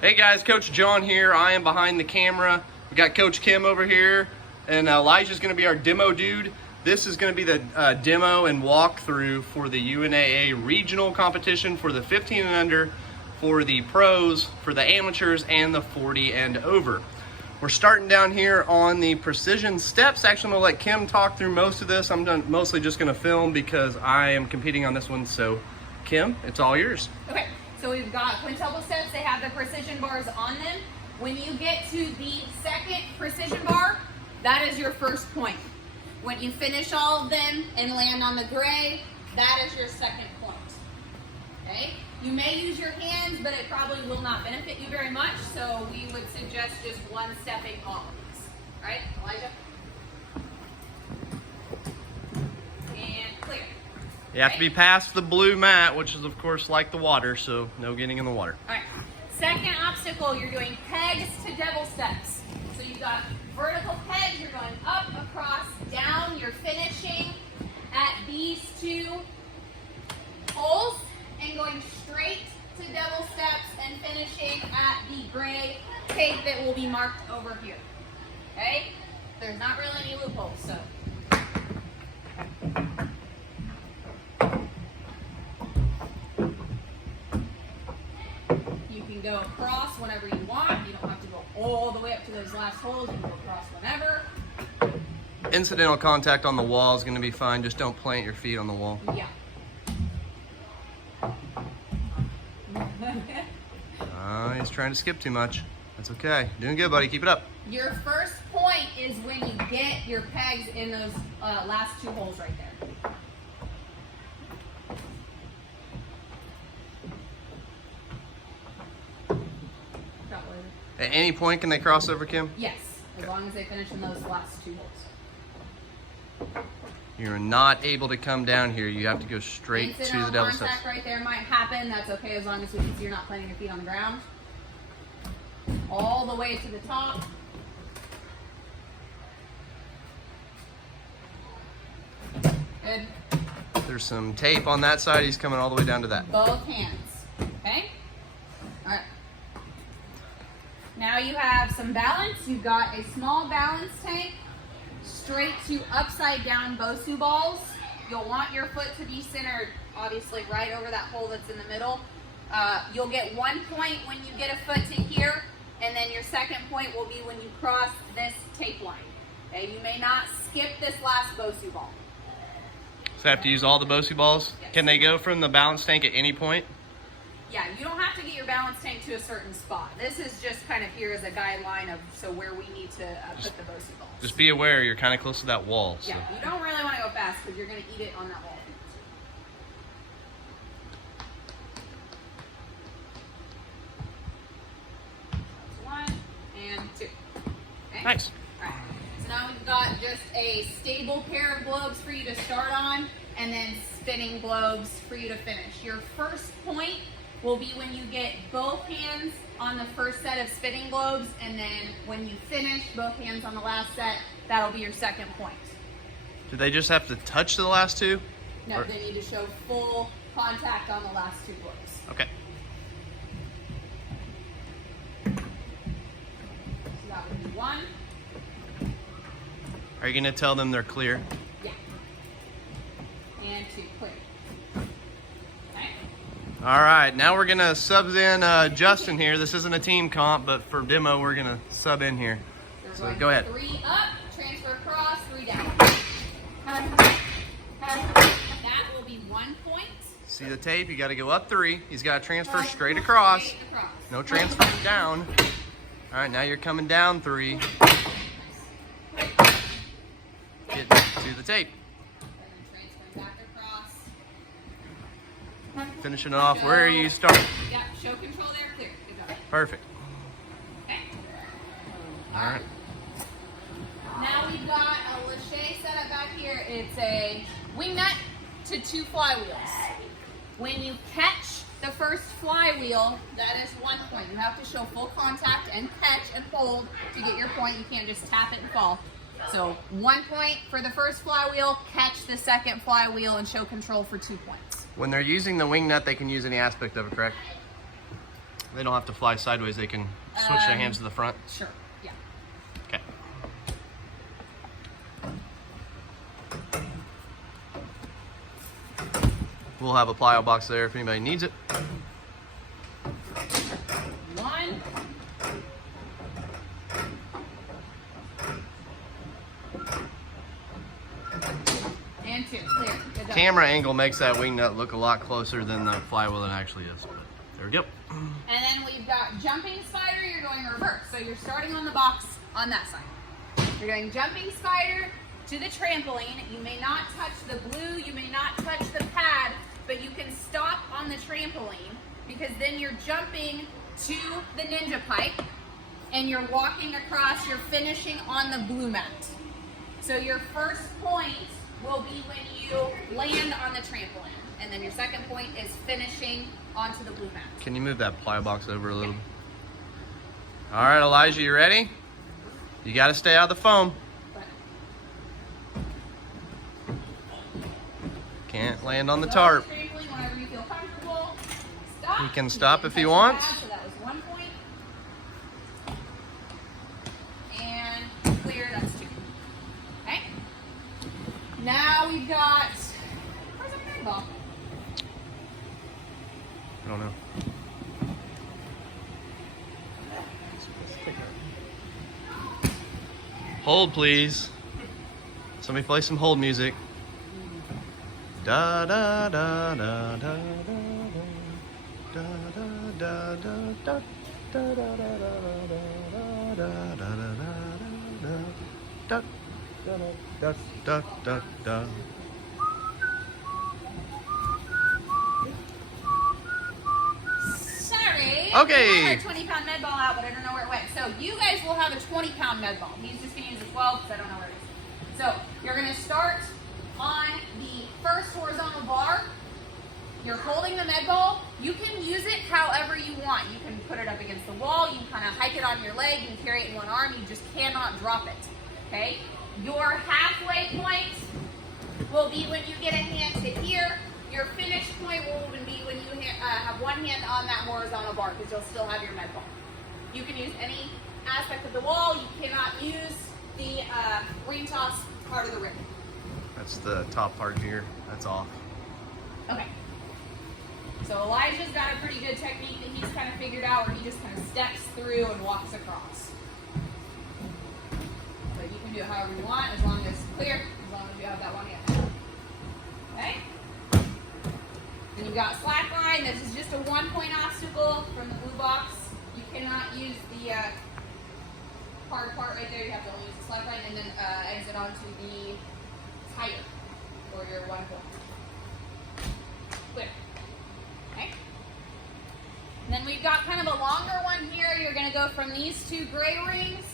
Hey guys, Coach John here. I am behind the camera. We got Coach Kim over here, and Elijah's going to be our demo dude. This is going to be the demo and walkthrough for the UNAA regional competition for the 15 and under, for the pros, for the amateurs, and the 40 and over. We're starting down here on the precision steps. Actually, I'm going to let Kim talk through most of this. I'm mostly just going to film because I am competing on this one. So, Kim, it's all yours. Okay. So we've got quintuple steps. They have the precision bars on them. When you get to the second precision bar, that is your first point. When you finish all of them and land on the gray, that is your second point. Okay? You may use your hands, but it probably will not benefit you very much, so we would suggest just one stepping all of these. All right, Elijah? And clear. You have to be past the blue mat, which is of course like the water, so no getting in the water. All right. Second obstacle, you're doing pegs to devil steps. So you've got vertical pegs, you're going up, across, down, you're finishing at these two holes and going straight to devil steps and finishing at the gray tape that will be marked over here. Okay? There's not really any loopholes, so. You can go across whenever you want. You don't have to go all the way up to those last holes. You can go across whenever. Incidental contact on the wall is going to be fine. Just don't plant your feet on the wall. Yeah. He's trying to skip too much. That's okay. Doing good, buddy. Keep it up. Your first point is when you get your pegs in those last two holes right there. At any point, can they cross over, Kim? Yes, as long as they finish in those last two holes. You're not able to come down here. You have to go straight to the devil steps. Contact right there might happen. That's okay as long as we can see you're not planting your feet on the ground. All the way to the top. Good. There's some tape on that side. He's coming all the way down to that. Both hands. Okay? All right. Now you have some balance. You've got a small balance tank straight to upside down Bosu balls. You'll want your foot to be centered, obviously, right over that hole that's in the middle. You'll get 1 point when you get a foot to here, and then your second point will be when you cross this tape line. Okay, you may not skip this last Bosu ball. So I have to use all the Bosu balls? Yes. Can they go from the balance tank at any point? Yeah, you don't have to get your balance tank to a certain spot. This is just kind of here as a guideline of where we need to put the Bosu balls. Just be aware you're kind of close to that wall. So. Yeah, you don't really want to go fast because you're going to eat it on that wall. That's 1 and 2. Okay? Nice. All right. So now we've got just a stable pair of globes for you to start on, and then spinning globes for you to finish. Your first point will be when you get both hands on the first set of spinning globes, and then when you finish both hands on the last set, that'll be your second point. Do they just have to touch the last two? No, they need to show full contact on the last two globes. Okay. So that would be 1. Are you going to tell them they're clear? Yeah. And 2, clear. Okay. All right, now we're going to sub in Justin here. This isn't a team comp, but for demo, we're going to sub in here. So go ahead. 3 up, transfer across, 3 down. That will be 1 point. See the tape? You got to go up 3. He's got to transfer straight across. Straight across. No transfer down. All right, now you're coming down 3. Get to the tape. And then transfer back across. Finishing off where you start. Yeah, show control there, clear. Good job. Perfect. Okay. All right. Now we've got a lache setup back here. It's a wing nut to 2 flywheels. When you catch the first flywheel, that is 1 point. You have to show full contact and catch and hold to get your point. You can't just tap it and fall. So 1 point for the first flywheel, catch the second flywheel, and show control for 2 points. When they're using the wing nut, they can use any aspect of it, correct? They don't have to fly sideways. They can switch their hands to the front. Sure. Yeah. Okay. We'll have a plyo box there if anybody needs it. 1. And 2. Clear. Good job. Camera angle makes that wing nut look a lot closer than the flywheel it actually is. But there we go. And then we've got jumping spider, you're going reverse. So you're starting on the box on that side. You're doing jumping spider to the trampoline. You may not touch the blue, you may not touch the pad, but you can stop on the trampoline because then you're jumping to the ninja pipe and you're walking across, you're finishing on the blue mat. So your first point will be when you land on the trampoline. And then your second point is finishing onto the blue mat. Can you move that plyo box over a little? All right, Elijah, you ready? You got to stay out of the foam. Can't land on the tarp. Whenever you feel comfortable, stop. He can stop if he wants. So that was 1 point. And clear, that's 2. Okay. Now we've got, where's our third ball? I don't know. Hold, please. Somebody play some hold music. Da da da da da da da da da da da da da. Sorry. Okay. I had a 20-pound med ball out, but I don't know where it went. So you guys will have a 20-pound med ball. He's just going to use a 12 because I don't know where it is. So you're going to start on the first horizontal bar. You're holding the med ball. You can use it however you want. You can put it up against the wall. You can kind of hike it on your leg. You can carry it in one arm. You just cannot drop it. Okay? Your halfway point will be when you get a hand to here. Your finish point will be when you have one hand on that horizontal bar because you'll still have your med ball. You can use any aspect of the wall. You cannot use the ring toss part of the ring. That's the top part here. That's off. Okay. So Elijah's got a pretty good technique that he's kind of figured out where he just kind of steps through and walks across. But you can do it however you want as long as it's clear, as long as you have that one hand. Okay? Then you've got slack line. This is just a 1-point obstacle from the blue box. You cannot use the hard part right there. You have to only use the slack line and then exit onto the tire for your 1 point. Clear. Okay. And then we've got kind of a longer one here. You're going to go from these 2 gray rings.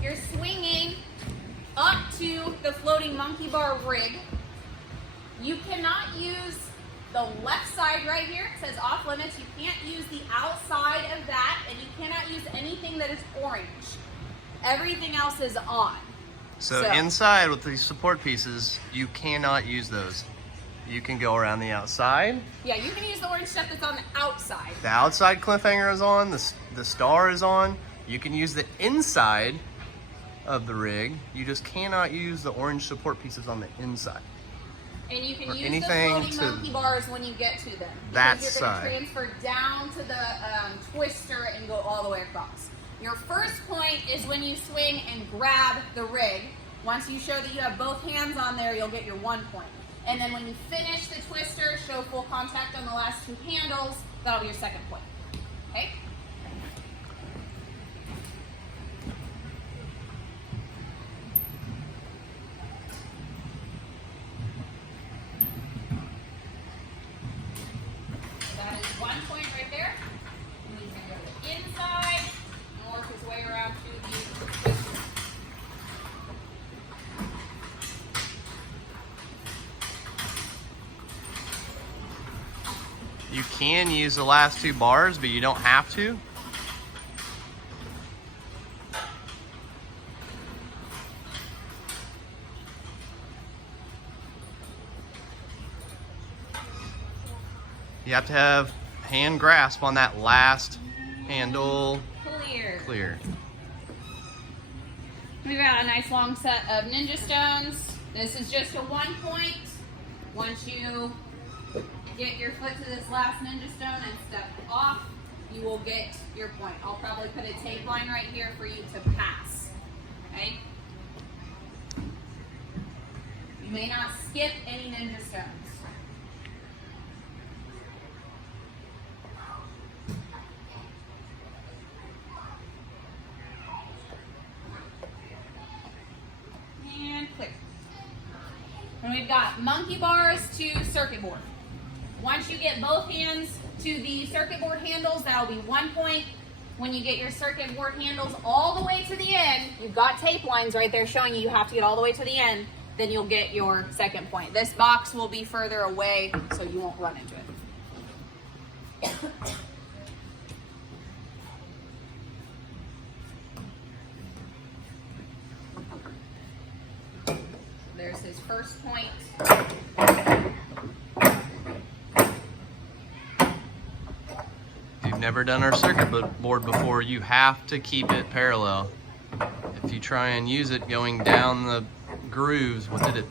You're swinging up to the floating monkey bar rig. You cannot use the left side right here. It says off limits. You can't use the outside of that, and you cannot use anything that is orange. Everything else is on. So inside with these support pieces, you cannot use those. You can go around the outside. Yeah, you can use the orange stuff that's on the outside. The outside cliffhanger is on, the star is on. You can use the inside of the rig. You just cannot use the orange support pieces on the inside. And you can Or use anything the floating monkey bars when you get to them. That because you're going side. to transfer down to the twister and go all the way across. Your first point is when you swing and grab the rig. Once you show that you have both hands on there, you'll get your 1 point. And then when you finish the twister, show full contact on the last 2 handles, that'll be your second point. Okay? That is 1 point right there. And he's going to go to the inside and work his way around to the twister. You can use the last 2 bars, but you don't have to. You have to have hand grasp on that last handle, Clear. clear. We've got a nice long set of ninja stones. This is just a 1 point. Once you get your foot to this last ninja stone and step off, you will get your point. I'll probably put a tape line right here for you to pass. Okay? You may not skip any ninja stones. And clear. And we've got monkey bars to circuit board. Once you get both hands to the circuit board handles, that'll be 1 point. When you get your circuit board handles all the way to the end, you've got tape lines right there showing you have to get all the way to the end, then you'll get your second point. This box will be further away so you won't run into it. There's his first point. If you've never done our circuit board before, you have to keep it parallel. If you try and use it going down the grooves with it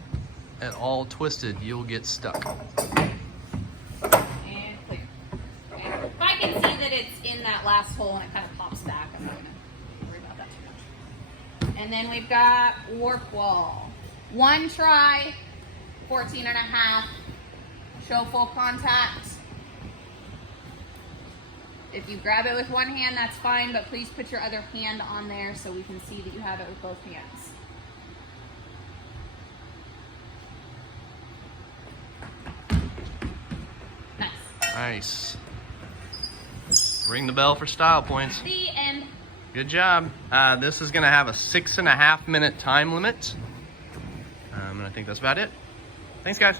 at all twisted, you'll get stuck. And clear. Okay. If I can see that it's in that last hole and it kind of pops back, I'm not going to worry about that too much. And then we've got warp wall. 1 try, 14.5, show full contact. If you grab it with one hand, that's fine, but please put your other hand on there so we can see that you have it with both hands. Nice. Ring the bell for style points. The end. Good job. This is gonna have a 6.5 minute time limit. And I think that's about it. Thanks, guys.